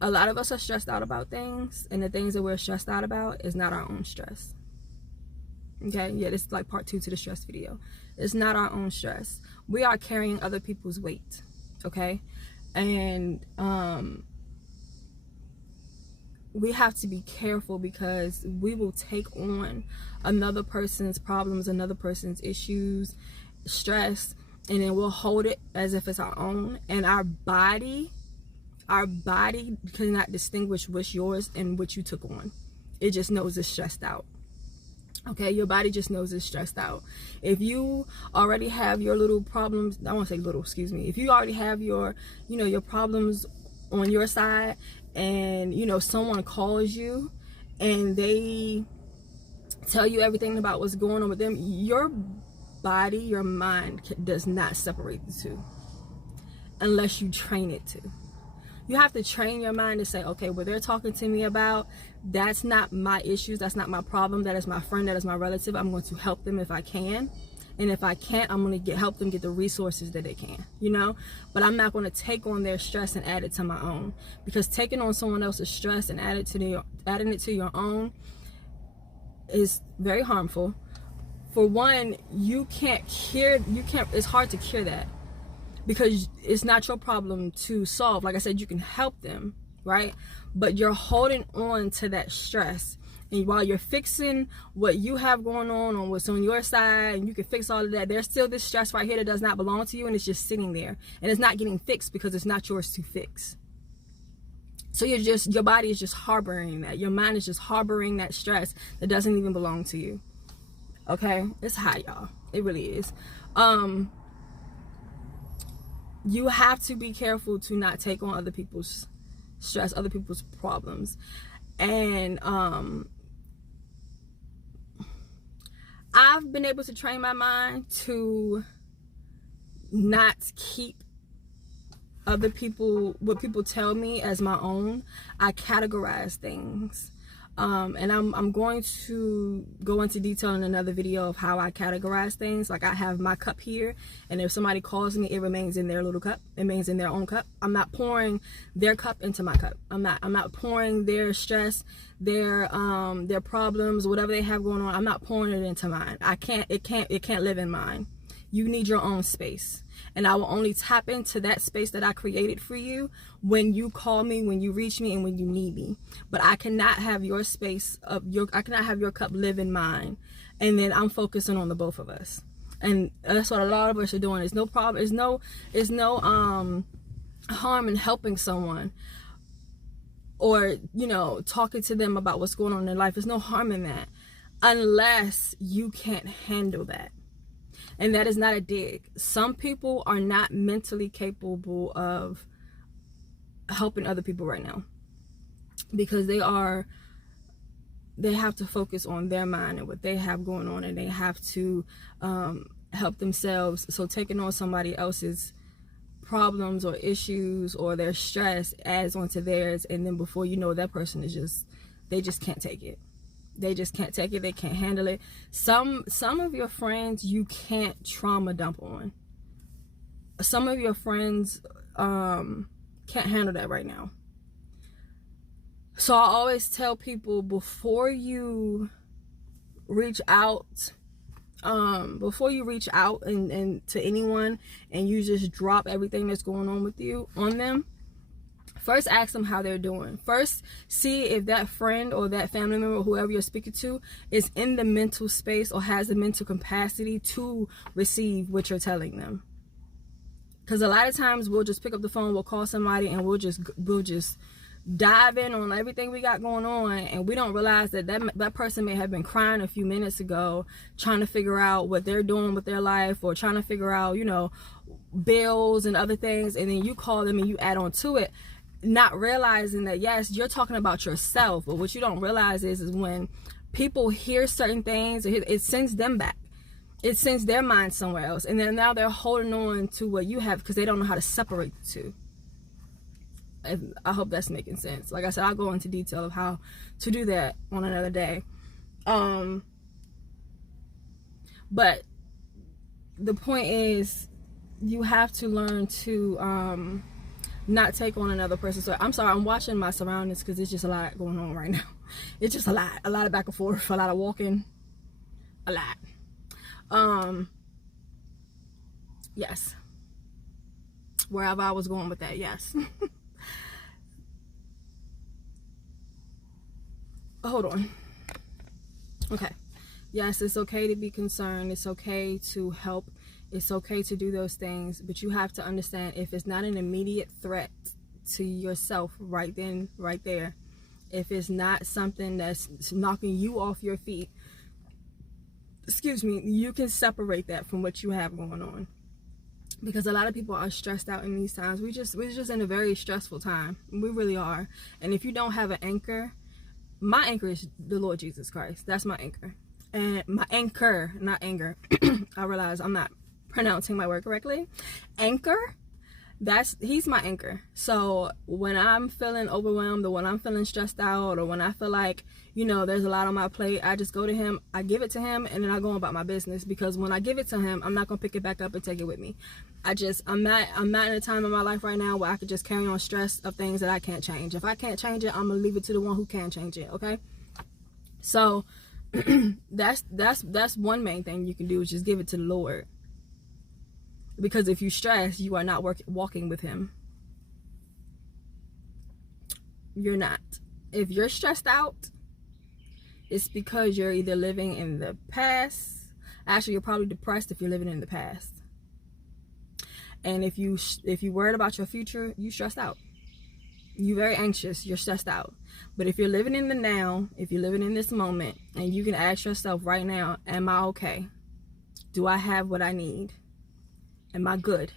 A lot of us are stressed out about things, and the things that we're stressed out about is not our own stress. Okay, yeah, this is like part 2 to the stress video. It's not our own stress. We are carrying other people's weight. Okay, and we have to be careful, because we will take on another person's problems, another person's issues, stress, and then we'll hold it as if it's our own. And our body cannot distinguish what's yours and what you took on. It just knows it's stressed out. Okay, your body just knows it's stressed out. If you already have your little problems, I won't say little, excuse me. If you already have your, your problems on your side, and someone calls you and they tell you everything about what's going on with them, your body, your mind does not separate the two unless you train it to. You have to train your mind to say, okay, what they're talking to me about, that's not my issues, that's not my problem, that is my friend, that is my relative. I'm going to help them if I can. And if I can't, I'm going to help them get the resources that they can, But I'm not going to take on their stress and add it to my own. Because taking on someone else's stress and adding it to your own is very harmful. For one, it's hard to cure that, because it's not your problem to solve. Like I said, you can help them, right? But you're holding on to that stress. And while you're fixing what you have going on what's on your side, and you can fix all of that, there's still this stress right here that does not belong to you, and it's just sitting there. And it's not getting fixed because it's not yours to fix. So your body is just harboring that. Your mind is just harboring that stress that doesn't even belong to you. Okay? It's hot, y'all. It really is. You have to be careful to not take on other people's stress, other people's problems. And I've been able to train my mind to not keep other people, what people tell me, as my own. I categorize things. And I'm going to go into detail in another video of how I categorize things. Like, I have my cup here, and if somebody calls me, it remains in their little cup. It remains in their own cup. I'm not pouring their cup into my cup. I'm not pouring their stress, their problems, whatever they have going on. I'm not pouring it into mine. It can't live in mine. You need your own space. And I will only tap into that space that I created for you when you call me, when you reach me, and when you need me. But I cannot have your space I cannot have your cup live in mine, and then I'm focusing on the both of us. And that's what a lot of us are doing. There's no problem. There's no harm in helping someone, or talking to them about what's going on in their life. There's no harm in that, unless you can't handle that. And that is not a dig. Some people are not mentally capable of helping other people right now, because they have to focus on their mind and what they have going on, and they have to help themselves. So taking on somebody else's problems or issues or their stress adds onto theirs, and then before you know, that person they just can't take it. They just can't take it. They can't handle it. Some of your friends you can't trauma dump on. Some of your friends can't handle that right now. So I always tell people, before you reach out and to anyone, and you just drop everything that's going on with you on them, first ask them how they're doing. First, see if that friend or that family member, whoever you're speaking to, is in the mental space or has the mental capacity to receive what you're telling them. Because a lot of times we'll just pick up the phone, we'll call somebody, and we'll just dive in on everything we got going on, and we don't realize that person may have been crying a few minutes ago, trying to figure out what they're doing with their life, or trying to figure out, bills and other things, and then you call them and you add on to it, not realizing that, yes, you're talking about yourself. But what you don't realize is when people hear certain things, it sends them back. It sends their mind somewhere else, and then now they're holding on to what you have because they don't know how to separate the two. And I hope that's making sense. Like I said, I'll go into detail of how to do that on another day. But the point is, you have to learn to not take on another person. So I'm sorry, I'm watching my surroundings because it's just a lot going on right now. It's just a lot of back and forth, a lot of walking, a lot. Yes, wherever I was going with that, yes. Hold on. Okay. Yes, it's okay to be concerned. It's okay to help. It's okay to do those things, but you have to understand, if it's not an immediate threat to yourself right then, right there, if it's not something that's knocking you off your feet, excuse me, you can separate that from what you have going on. Because a lot of people are stressed out in these times. We're just in a very stressful time. We really are. And if you don't have an anchor, my anchor is the Lord Jesus Christ. That's my anchor. And my anchor, not anger. I realize I'm not pronouncing my word correctly. Anchor, he's my anchor. So when I'm feeling overwhelmed, or when I'm feeling stressed out, or when I feel like, there's a lot on my plate, I just go to him, I give it to him, and then I go about my business. Because when I give it to him, I'm not gonna pick it back up and take it with me. I'm not in a time in my life right now where I could just carry on stress of things that I can't change. If I can't change it, I'm gonna leave it to the one who can change it. Okay. So that's one main thing you can do, is just give it to the Lord. Because if you stress, you are not walking with him. You're not. If you're stressed out, it's because you're either living in the past. Actually, you're probably depressed if you're living in the past. And if you worried about your future, you stressed out. You're very anxious, you're stressed out. But if you're living in the now, if you're living in this moment, and you can ask yourself right now, am I okay? Do I have what I need? Am I good?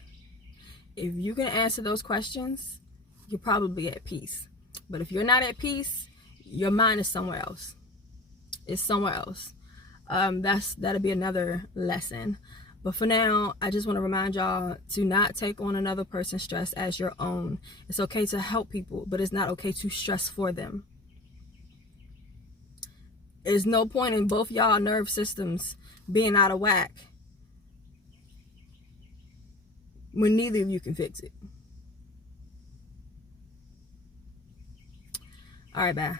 If you can answer those questions, you're probably at peace. But if you're not at peace, your mind is somewhere else. It's somewhere else. That'll be another lesson. But for now, I just want to remind y'all to not take on another person's stress as your own. It's okay to help people, but it's not okay to stress for them. There's no point in both y'all nerve systems being out of whack when neither of you can fix it. All right, bye.